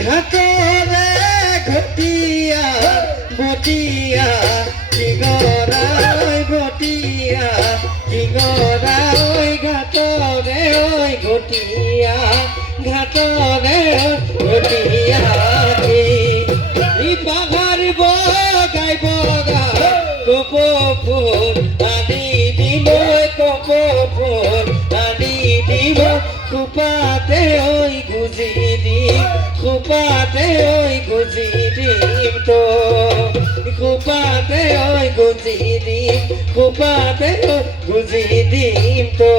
ঘাটরে ঘটিয়া বটিয়া চিঙরাই বটিয়া চিঙরাই ঘাটরে ওই ঘটিয়া ঘাটরে ঘটিয়া ই পাহাড় বগাই বগা কপফুল আনি দিব কপফুল আনি দিব খুপাতে ওই গুজি দিম খুপাতে ওই গুজি দিম তো খুপাতে ওই গুজি দিম খুপাতে ওই গুজি দিম তো